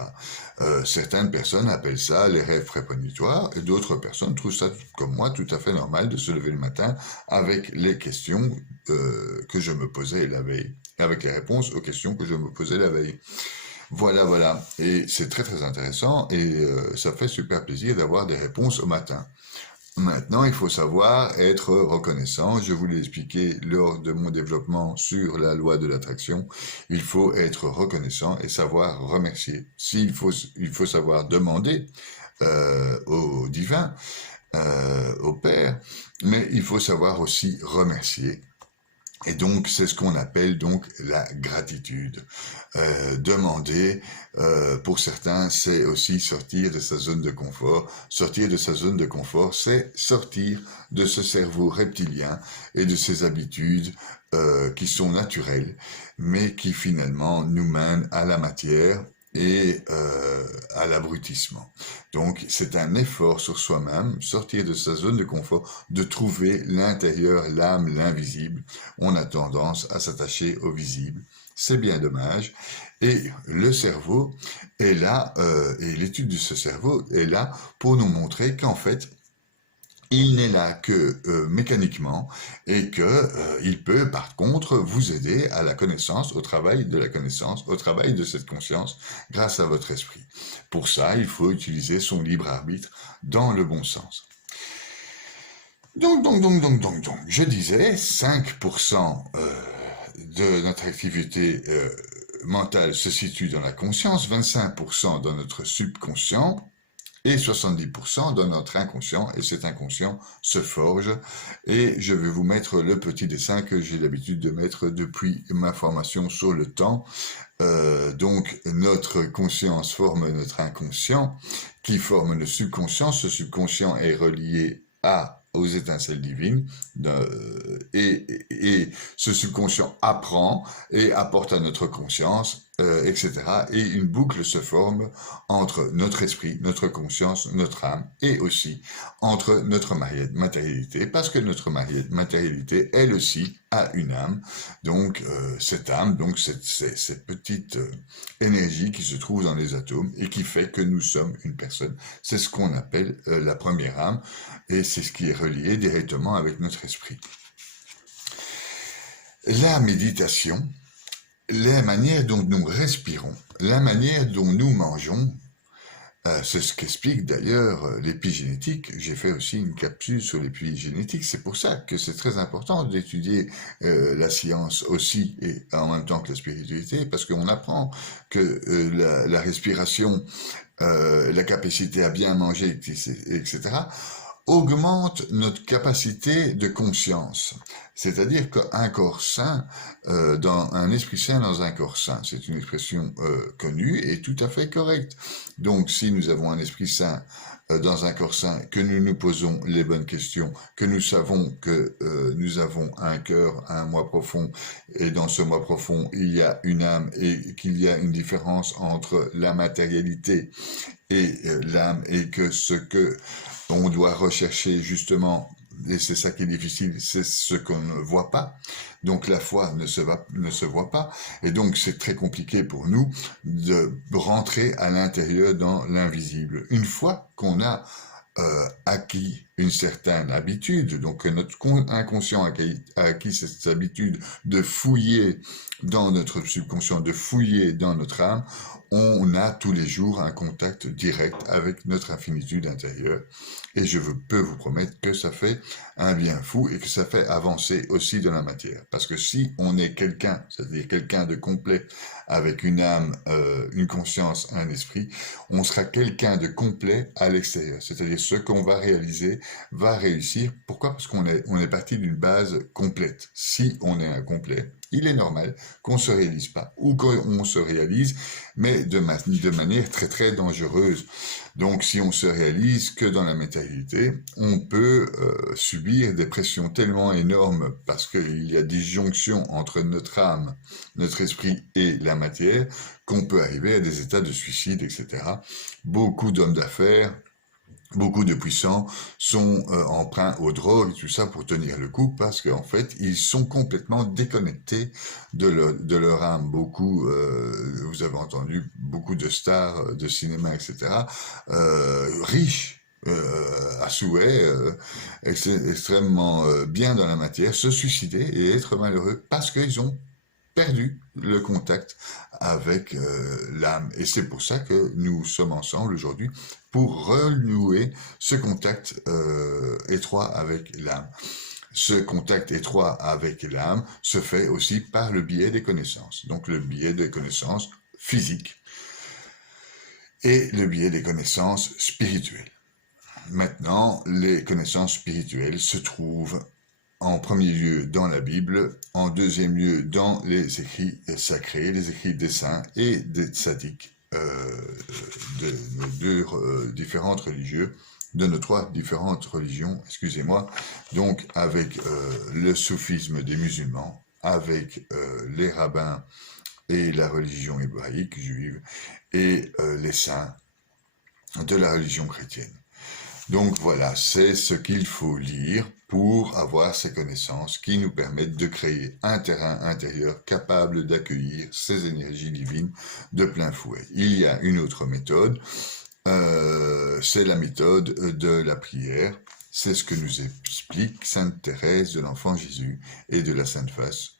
Certaines personnes appellent ça les rêves prémonitoires, et d'autres personnes trouvent ça, comme moi, tout à fait normal de se lever le matin avec les questions que je me posais la veille, avec les réponses aux questions que je me posais la veille. Voilà, voilà. Et c'est très très intéressant, et ça fait super plaisir d'avoir des réponses au matin. Maintenant, il faut savoir être reconnaissant. Je vous l'ai expliqué lors de mon développement sur la loi de l'attraction. Il faut être reconnaissant et savoir remercier. Il faut savoir demander au divin, au Père, mais il faut savoir aussi remercier. Et donc, c'est ce qu'on appelle donc la gratitude. Demander, pour certains, c'est aussi sortir de sa zone de confort. Sortir de sa zone de confort, c'est sortir de ce cerveau reptilien et de ses habitudes qui sont naturelles, mais qui finalement nous mènent à la matière et à l'abrutissement. Donc, c'est un effort sur soi-même, sortir de sa zone de confort, de trouver l'intérieur, l'âme, l'invisible. On a tendance à s'attacher au visible. C'est bien dommage. Et le cerveau est là, et l'étude de ce cerveau est là pour nous montrer qu'en fait, il n'est là que mécaniquement et que il peut par contre vous aider à la connaissance, au travail de la connaissance, au travail de cette conscience grâce à votre esprit. Pour ça, il faut utiliser son libre arbitre dans le bon sens. Donc, je disais 5% de notre activité mentale se situe dans la conscience, 25% dans notre subconscient, et 70% dans notre inconscient, et cet inconscient se forge. Et je vais vous mettre le petit dessin que j'ai l'habitude de mettre depuis ma formation sur le temps. Donc notre conscience forme notre inconscient, qui forme le subconscient. Ce subconscient est relié aux étincelles divines, et ce subconscient apprend et apporte à notre conscience, etc. Et une boucle se forme entre notre esprit, notre conscience, notre âme, et aussi entre notre matérialité, parce que notre matérialité, elle aussi, a une âme. Donc cette âme, donc cette petite énergie qui se trouve dans les atomes et qui fait que nous sommes une personne. C'est ce qu'on appelle la première âme, et c'est ce qui est relié directement avec notre esprit. La méditation, la manière dont nous respirons, la manière dont nous mangeons, c'est ce qu'explique d'ailleurs l'épigénétique. J'ai fait aussi une capsule sur l'épigénétique. C'est pour ça que c'est très important d'étudier la science aussi, et en même temps que la spiritualité, parce qu'on apprend que la respiration, la capacité à bien manger, etc., augmente notre capacité de conscience. C'est-à-dire qu'un corps sain, dans un esprit sain dans un corps sain, c'est une expression connue et tout à fait correcte. Donc si nous avons un esprit sain dans un corps sain, que nous nous posons les bonnes questions, que nous savons que nous avons un cœur, un moi profond, et dans ce moi profond, il y a une âme, et qu'il y a une différence entre la matérialité et l'âme, et que ce que on doit rechercher justement, et c'est ça qui est difficile, c'est ce qu'on ne voit pas. Donc la foi ne se voit pas, et donc c'est très compliqué pour nous de rentrer à l'intérieur dans l'invisible. Une fois qu'on a acquis une certaine habitude, donc notre inconscient a acquis cette habitude de fouiller dans notre subconscient, de fouiller dans notre âme, on a tous les jours un contact direct avec notre infinitude intérieure. Et je peux vous promettre que ça fait un bien fou et que ça fait avancer aussi de la matière. Parce que si on est quelqu'un, c'est-à-dire quelqu'un de complet avec une âme, une conscience, un esprit, on sera quelqu'un de complet à l'extérieur. C'est-à-dire ce qu'on va réaliser va réussir. Pourquoi? Parce qu'on est parti d'une base complète. Si on est incomplet, il est normal qu'on se réalise pas, ou qu'on se réalise, mais de manière très très dangereuse. Donc si on se réalise que dans la matérialité, on peut subir des pressions tellement énormes, parce qu'il y a des jonctions entre notre âme, notre esprit et la matière, qu'on peut arriver à des états de suicide, etc. Beaucoup d'hommes d'affaires, beaucoup de puissants sont emprunts aux drogues, tout ça pour tenir le coup, parce qu'en fait, ils sont complètement déconnectés de leur âme. Beaucoup, vous avez entendu beaucoup de stars de cinéma, etc., riches, à souhait, extrêmement bien dans la matière, se suicider et être malheureux parce qu'ils ont perdu le contact avec l'âme. Et c'est pour ça que nous sommes ensemble aujourd'hui, pour renouer ce contact étroit avec l'âme. Ce contact étroit avec l'âme se fait aussi par le biais des connaissances. Donc le biais des connaissances physiques et le biais des connaissances spirituelles. Maintenant, les connaissances spirituelles se trouvent en premier lieu dans la Bible, en deuxième lieu dans les écrits sacrés, les écrits des saints et des tzaddiks de nos deux différentes religions, de nos trois différentes religions, excusez-moi, donc avec le soufisme des musulmans, avec les rabbins et la religion hébraïque juive, et les saints de la religion chrétienne. Donc voilà, c'est ce qu'il faut lire pour avoir ces connaissances qui nous permettent de créer un terrain intérieur capable d'accueillir ces énergies divines de plein fouet. Il y a une autre méthode, c'est la méthode de la prière. C'est ce que nous explique Sainte Thérèse de l'Enfant Jésus et de la Sainte Face.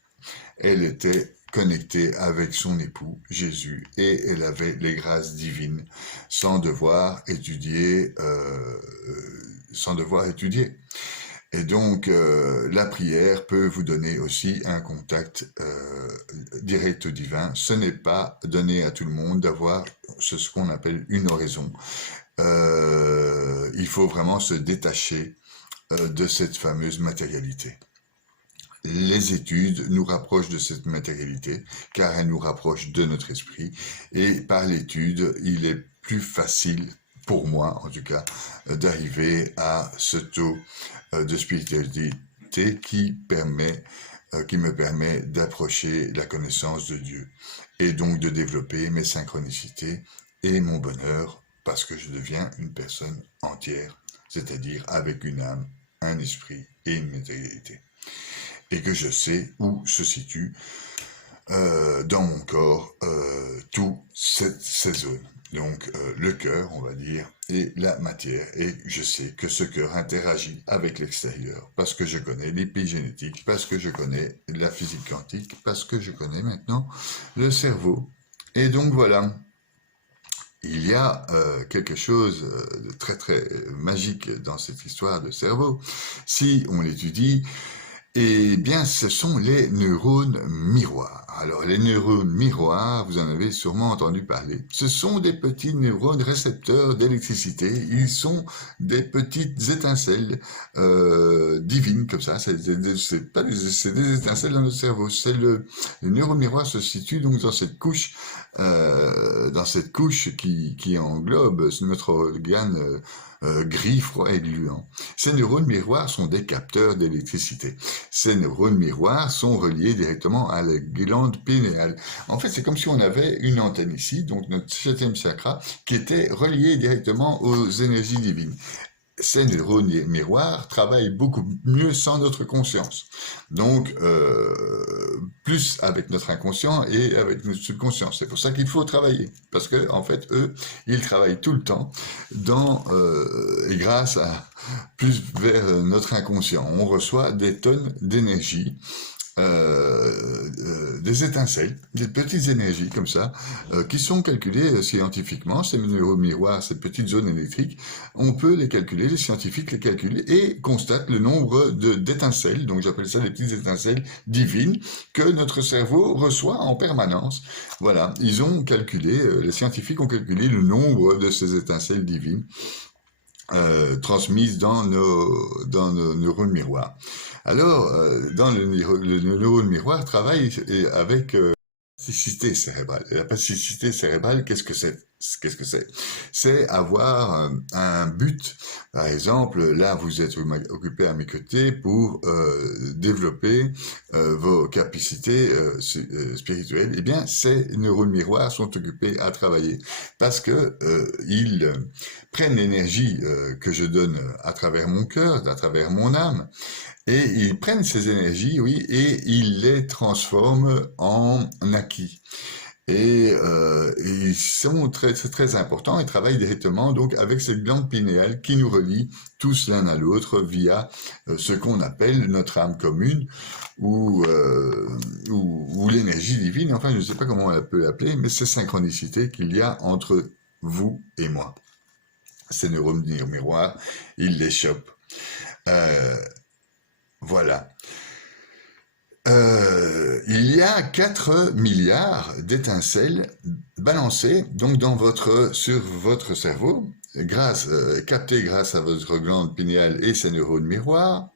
Elle était connectée avec son époux Jésus et elle avait les grâces divines sans devoir étudier. Et donc la prière peut vous donner aussi un contact direct au divin. Ce n'est pas donné à tout le monde d'avoir ce qu'on appelle une oraison. Il faut vraiment se détacher de cette fameuse matérialité. Les études nous rapprochent de cette matérialité, car elles nous rapprochent de notre esprit, et par l'étude, il est plus facile pour moi en tout cas, d'arriver à ce taux de spiritualité qui me permet d'approcher la connaissance de Dieu et donc de développer mes synchronicités et mon bonheur parce que je deviens une personne entière, c'est-à-dire avec une âme, un esprit et une matérialité. Et que je sais où se situe dans mon corps toutes ces zones. Donc le cœur, on va dire, et la matière. Et je sais que ce cœur interagit avec l'extérieur parce que je connais l'épigénétique, parce que je connais la physique quantique, parce que je connais maintenant le cerveau. Et donc voilà. Il y a quelque chose de très très magique dans cette histoire de cerveau. Si on l'étudie, eh bien, ce sont les neurones miroirs. Alors, les neurones miroirs, vous en avez sûrement entendu parler. Ce sont des petits neurones récepteurs d'électricité. Ils sont des petites étincelles divines, comme ça. C'est des étincelles dans notre cerveau. Le neurone miroir se situe donc dans cette couche qui englobe notre organe gris, froid et gluant. Ces neurones miroirs sont des capteurs d'électricité. Ces neurones miroirs sont reliés directement à la glande pinéale. En fait, c'est comme si on avait une antenne ici, donc notre 7e chakra, qui était relié directement aux énergies divines. Ces neurones miroirs travaillent beaucoup mieux sans notre conscience. Donc, plus avec notre inconscient et avec notre subconscient. C'est pour ça qu'il faut travailler. Parce que, en fait, eux, ils travaillent tout le temps et grâce à plus vers notre inconscient. On reçoit des tonnes d'énergie. Des étincelles, des petites énergies comme ça, qui sont calculées scientifiquement. Ces neurones miroirs, ces petites zones électriques, on peut les calculer, les scientifiques les calculent et constatent le nombre d'étincelles, donc j'appelle ça les petites étincelles divines, que notre cerveau reçoit en permanence. Voilà, ils ont calculé, les scientifiques ont calculé le nombre de ces étincelles divines transmises dans nos neurones miroirs. Alors, dans le neurone miroir travaille avec plasticité cérébrale. Et la plasticité cérébrale, qu'est-ce que c'est? C'est avoir un but. Par exemple, là, vous êtes occupé à mes côtés pour développer vos capacités spirituelles. Eh bien, ces neurones miroirs sont occupés à travailler parce que ils prennent l'énergie que je donne à travers mon cœur, à travers mon âme, et ils prennent ces énergies, oui, et ils les transforment en acquis. Et ils sont très importants et travaillent directement donc avec cette glande pinéale qui nous relie tous l'un à l'autre via ce qu'on appelle notre âme commune ou l'énergie divine. Enfin, je ne sais pas comment on peut l'appeler, mais c'est synchronicité qu'il y a entre vous et moi. Ces neurones miroirs, ils les chopent. Voilà. Il y a 4 milliards d'étincelles balancées donc sur votre cerveau, captées grâce à votre glande pinéale et ses neurones miroirs.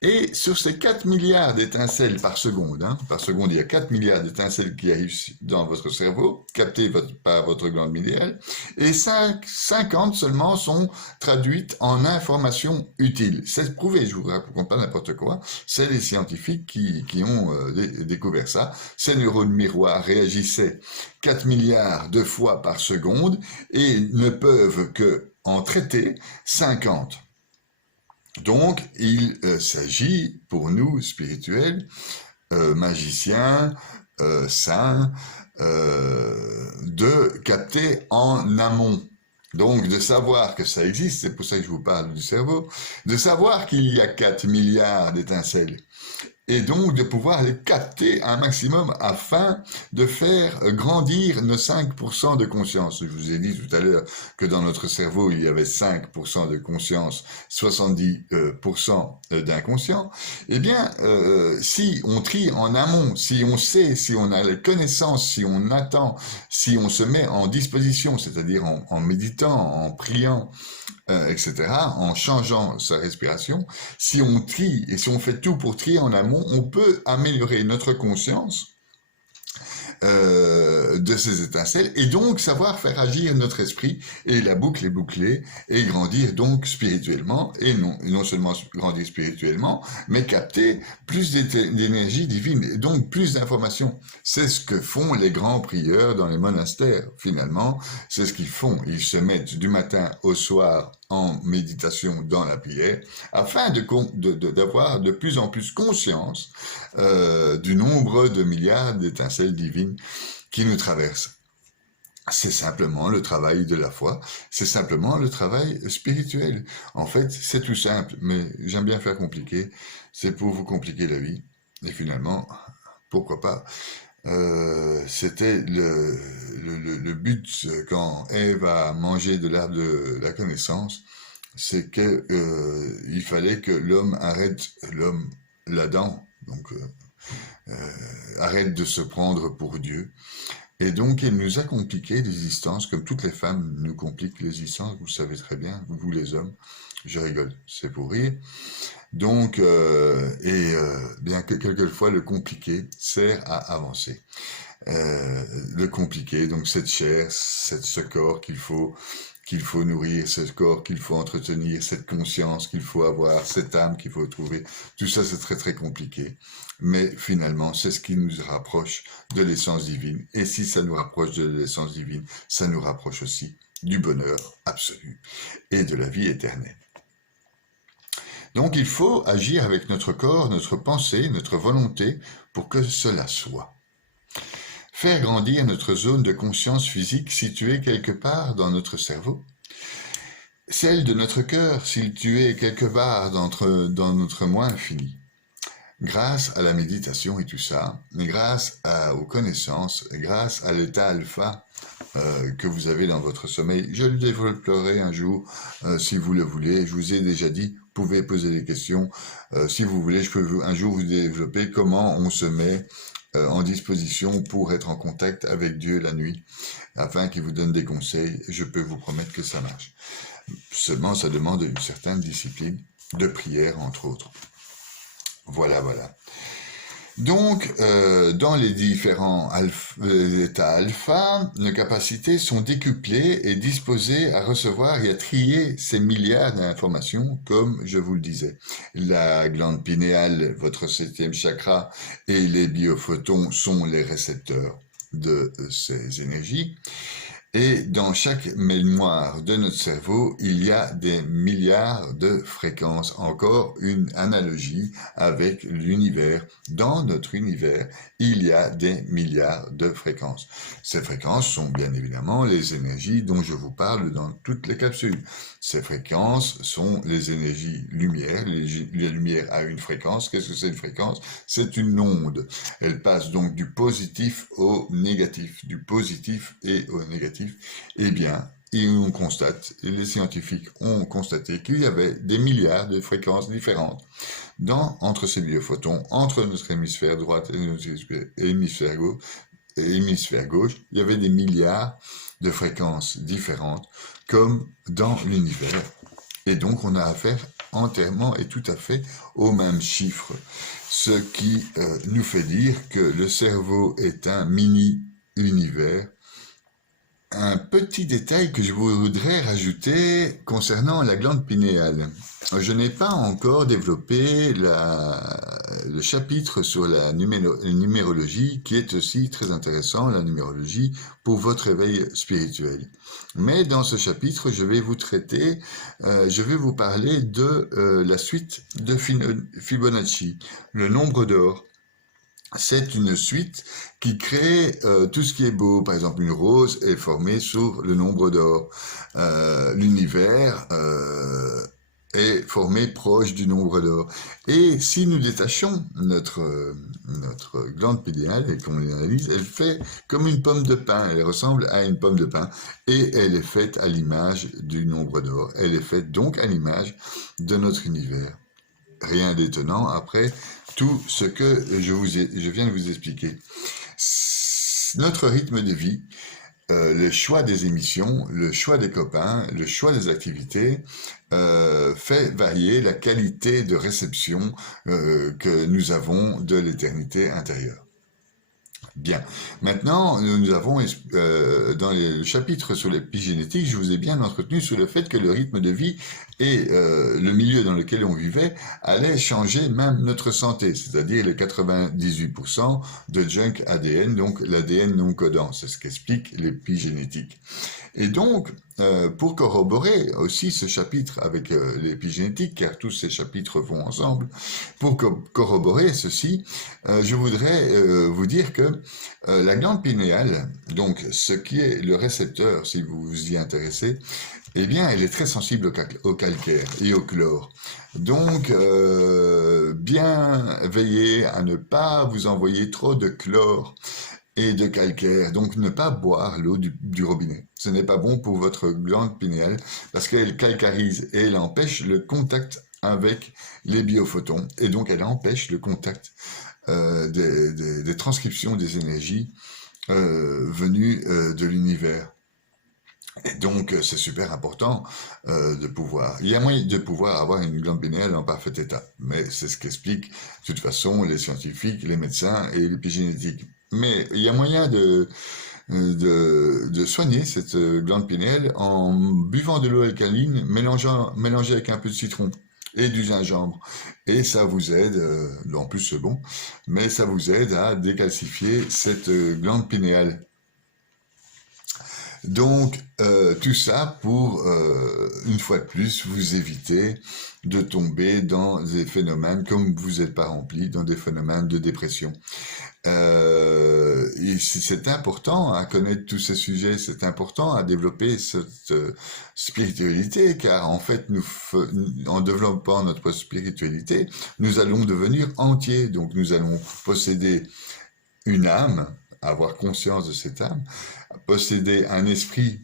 Et sur ces 4 milliards d'étincelles par seconde, il y a 4 milliards d'étincelles qui arrivent dans votre cerveau, captées par votre glande pinéale, et 50 seulement sont traduites en informations utiles. C'est prouvé, je vous raconte pas n'importe quoi, c'est les scientifiques qui ont découvert ça. Ces neurones miroirs réagissaient 4 milliards de fois par seconde et ne peuvent que en traiter 50. Donc, il s'agit pour nous, spirituels, magiciens, saints, de capter en amont. Donc, de savoir que ça existe, c'est pour ça que je vous parle du cerveau, de savoir qu'il y a 4 milliards d'étincelles. Et donc de pouvoir les capter un maximum afin de faire grandir nos 5% de conscience. Je vous ai dit tout à l'heure que dans notre cerveau, il y avait 5% de conscience, 70% d'inconscient. Eh bien, si on trie en amont, si on sait, si on a les connaissances, si on attend, si on se met en disposition, c'est-à-dire en méditant, en priant, etc., en changeant sa respiration, si on trie et si on fait tout pour trier en amont, on peut améliorer notre conscience de ces étincelles, et donc savoir faire agir notre esprit, et la boucle est bouclée, et grandir donc spirituellement, et non seulement grandir spirituellement, mais capter plus d'énergie divine, et donc plus d'informations. C'est ce que font les grands prieurs dans les monastères, finalement, c'est ce qu'ils font. Ils se mettent du matin au soir en méditation dans la prière, afin d'avoir de plus en plus conscience du nombre de milliards d'étincelles divines qui nous traversent. C'est simplement le travail de la foi, c'est simplement le travail spirituel. En fait, c'est tout simple, mais j'aime bien faire compliqué, c'est pour vous compliquer la vie. Et finalement, pourquoi pas, c'était le but quand Ève a mangé de l'arbre de la connaissance, c'est que il fallait que l'homme arrête, l'Adam, donc arrête de se prendre pour Dieu. Et donc, elle nous a compliqué l'existence, comme toutes les femmes nous compliquent l'existence, vous le savez très bien, vous les hommes, je rigole, c'est pour rire. Donc, bien que quelquefois le compliqué sert à avancer. Le compliqué, donc cette chair, ce corps qu'il faut nourrir, ce corps qu'il faut entretenir, cette conscience qu'il faut avoir, cette âme qu'il faut trouver, tout ça c'est très très compliqué. Mais finalement, c'est ce qui nous rapproche de l'essence divine. Et si ça nous rapproche de l'essence divine, ça nous rapproche aussi du bonheur absolu et de la vie éternelle. Donc il faut agir avec notre corps, notre pensée, notre volonté pour que cela soit. Faire grandir notre zone de conscience physique située quelque part dans notre cerveau. Celle de notre cœur située quelque part dans notre moi infini. Grâce à la méditation et tout ça, grâce aux connaissances, grâce à l'état alpha que vous avez dans votre sommeil, je le développerai un jour si vous le voulez. Je vous ai déjà dit, vous pouvez poser des questions. Si vous voulez, je peux un jour vous développer comment on se met en disposition pour être en contact avec Dieu la nuit, afin qu'il vous donne des conseils. Je peux vous promettre que ça marche. Seulement, ça demande une certaine discipline de prière, entre autres. Voilà. Donc, dans les différents états alpha, nos capacités sont décuplées et disposées à recevoir et à trier ces milliards d'informations, comme je vous le disais. La glande pinéale, votre 7e chakra, et les biophotons sont les récepteurs de ces énergies. Et dans chaque mémoire de notre cerveau, il y a des milliards de fréquences. Encore une analogie avec l'univers. Dans notre univers, il y a des milliards de fréquences. Ces fréquences sont bien évidemment les énergies dont je vous parle dans toutes les capsules. Ces fréquences sont les énergies lumière. La lumière a une fréquence. Qu'est-ce que c'est une fréquence? C'est une onde. Elle passe donc du positif au négatif, du positif et au négatif. Eh bien, et les scientifiques ont constaté qu'il y avait des milliards de fréquences différentes entre ces biophotons, entre notre hémisphère droit et notre hémisphère gauche, il y avait des milliards de fréquences différentes, comme dans l'univers. Et donc, on a affaire entièrement et tout à fait au même chiffre, ce qui nous fait dire que le cerveau est un mini-univers. Un petit détail que je voudrais rajouter concernant la glande pinéale. Je n'ai pas encore développé le chapitre sur la numérologie, qui est aussi très intéressant, la numérologie, pour votre éveil spirituel. Mais dans ce chapitre, je vais vous parler de la suite de Fibonacci, le nombre d'or. C'est une suite qui crée tout ce qui est beau. Par exemple, une rose est formée sur le nombre d'or. L'univers est formé proche du nombre d'or. Et si nous détachons notre glande pinéale et qu'on l'analyse, elle fait comme une pomme de pin. Elle ressemble à une pomme de pin. Et elle est faite à l'image du nombre d'or. Elle est faite donc à l'image de notre univers. Rien d'étonnant après tout ce que je viens de vous expliquer. Notre rythme de vie, le choix des émissions, le choix des copains, le choix des activités fait varier la qualité de réception que nous avons de l'éternité intérieure. Bien. Maintenant, nous avons, dans le chapitre sur l'épigénétique, je vous ai bien entretenu sur le fait que le rythme de vie et le milieu dans lequel on vivait allait changer même notre santé, c'est-à-dire les 98% de junk ADN, donc l'ADN non codant. C'est ce qu'explique l'épigénétique. Et donc, pour corroborer aussi ce chapitre avec l'épigénétique, car tous ces chapitres vont ensemble, pour corroborer ceci, je voudrais vous dire que la glande pinéale, donc ce qui est le récepteur, si vous vous y intéressez, eh bien, elle est très sensible au calcaire et au chlore. Donc, bien veillez à ne pas vous envoyer trop de chlore et de calcaire, donc ne pas boire l'eau du robinet. Ce n'est pas bon pour votre glande pinéale parce qu'elle calcarise et elle empêche le contact avec les biophotons et donc elle empêche le contact des transcriptions des énergies venues de l'univers. Et donc, c'est super important de pouvoir... Il y a moyen de pouvoir avoir une glande pinéale en parfait état, mais c'est ce qu'expliquent de toute façon les scientifiques, les médecins et l'épigénétique. Mais il y a moyen de soigner cette glande pinéale en buvant de l'eau alcaline mélangée avec un peu de citron et du gingembre. Et ça vous aide, en plus c'est bon, mais ça vous aide à décalcifier cette glande pinéale. Donc, tout ça pour, une fois de plus, vous éviter de tomber dans des phénomènes, comme vous n'êtes pas rempli, dans des phénomènes de dépression. C'est important à connaître tous ces sujets, c'est important à développer cette spiritualité, car en fait, en développant notre spiritualité, nous allons devenir entiers, donc nous allons posséder une âme, avoir conscience de cette âme, posséder un esprit,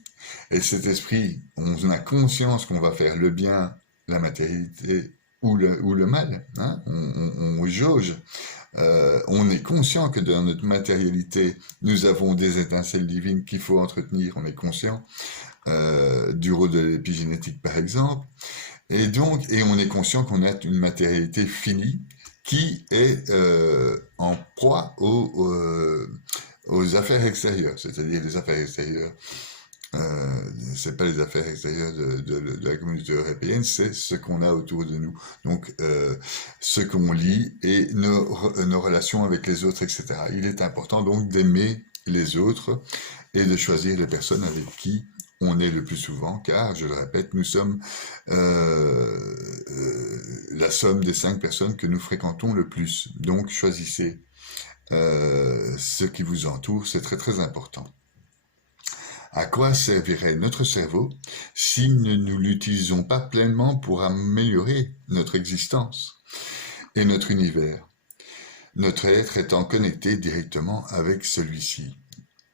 et cet esprit, on a conscience qu'on va faire le bien, la matérialité ou le mal, hein, on jauge. On est conscient que dans notre matérialité, nous avons des étincelles divines qu'il faut entretenir, on est conscient du rôle de l'épigénétique par exemple, et on est conscient qu'on a une matérialité finie qui est en proie aux affaires extérieures, c'est-à-dire les affaires extérieures. C'est pas les affaires extérieures de la communauté européenne, c'est ce qu'on a autour de nous. Donc, ce qu'on lit et nos relations avec les autres, etc. Il est important donc d'aimer les autres et de choisir les personnes avec qui on est le plus souvent, car, je le répète, nous sommes la somme des 5 personnes que nous fréquentons le plus. Donc, choisissez ce qui vous entoure, c'est très très important. À quoi servirait notre cerveau si nous l'utilisons pas pleinement pour améliorer notre existence et notre univers, notre être étant connecté directement avec celui-ci.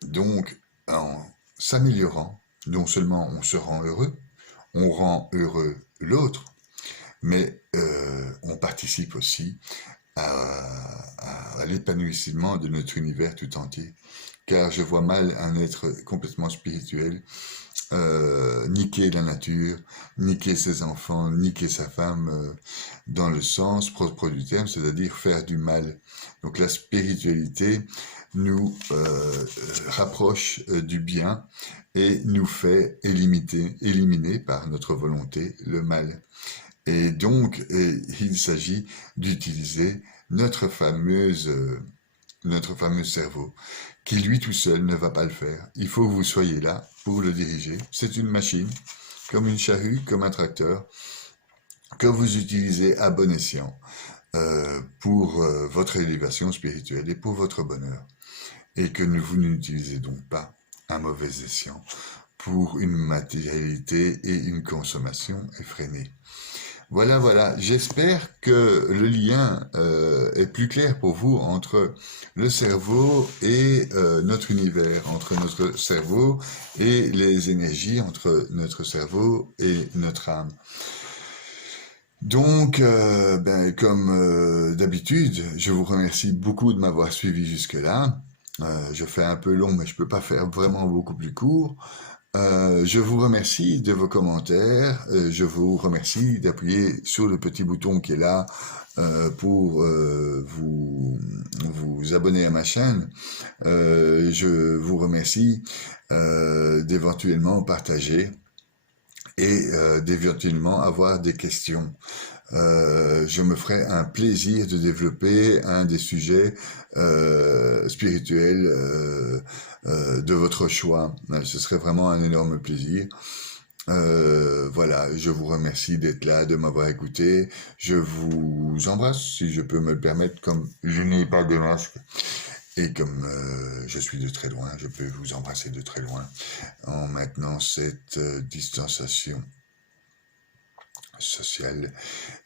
Donc, en s'améliorant, non seulement on se rend heureux, on rend heureux l'autre, mais on participe aussi à l'épanouissement de notre univers tout entier. Car je vois mal un être complètement spirituel niquer la nature, niquer ses enfants, niquer sa femme, dans le sens propre du terme, c'est-à-dire faire du mal. Donc la spiritualité nous rapproche du bien et nous fait éliminer par notre volonté le mal. Et donc, il s'agit d'utiliser notre fameux cerveau, qui lui tout seul ne va pas le faire. Il faut que vous soyez là pour le diriger. C'est une machine, comme une charrue, comme un tracteur, que vous utilisez à bon escient pour votre élévation spirituelle et pour votre bonheur. Et que vous n'utilisez donc pas à mauvais escient pour une matérialité et une consommation effrénée. Voilà, j'espère que le lien est plus clair pour vous entre le cerveau et notre univers, entre notre cerveau et les énergies, entre notre cerveau et notre âme. Donc, comme d'habitude, je vous remercie beaucoup de m'avoir suivi jusque-là. Je fais un peu long, mais je peux pas faire vraiment beaucoup plus court. Je vous remercie de vos commentaires. Je vous remercie d'appuyer sur le petit bouton qui est là pour vous abonner à ma chaîne. Je vous remercie d'éventuellement partager et d'éventuellement avoir des questions. Je me ferai un plaisir de développer un des sujets spirituels de votre choix. Ce serait vraiment un énorme plaisir. Voilà, je vous remercie d'être là, de m'avoir écouté. Je vous embrasse, si je peux me le permettre, comme je n'ai pas de masque. Et comme je suis de très loin, je peux vous embrasser de très loin en maintenant cette distanciation sociale.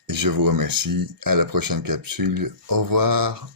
Et je vous remercie. À la prochaine capsule. Au revoir.